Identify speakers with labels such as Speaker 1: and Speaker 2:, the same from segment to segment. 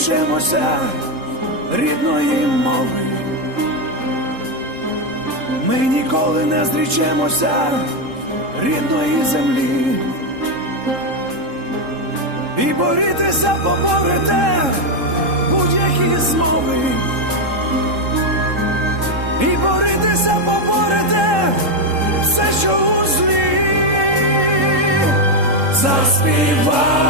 Speaker 1: зрішемося рідної мови. Ми ніколи не зрічемося рідної землі. І борітися поборете будь-які змови. І борітися поборете все, що у злі. Заспіваймо пісню за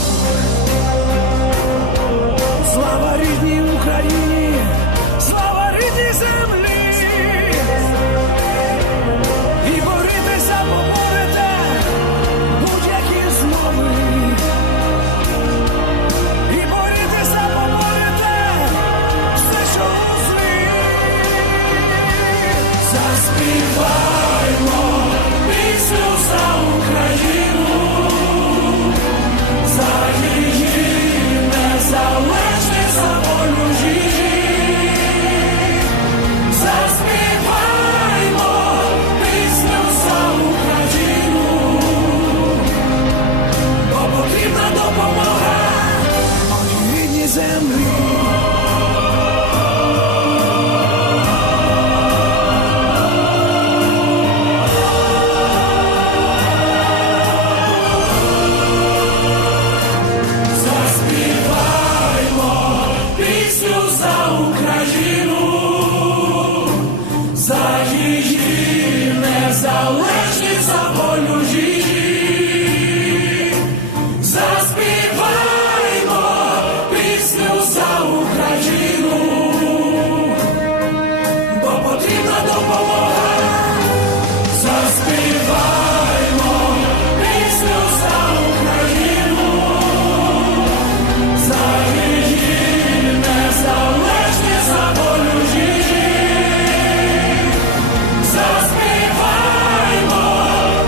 Speaker 1: І Заспіваймо пісню за Україну. За її незалежність, за волю її. Заспіваймо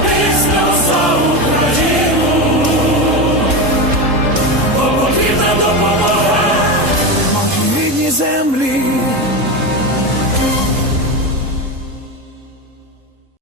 Speaker 1: пісню за Україну, допомога моїй рідній землі.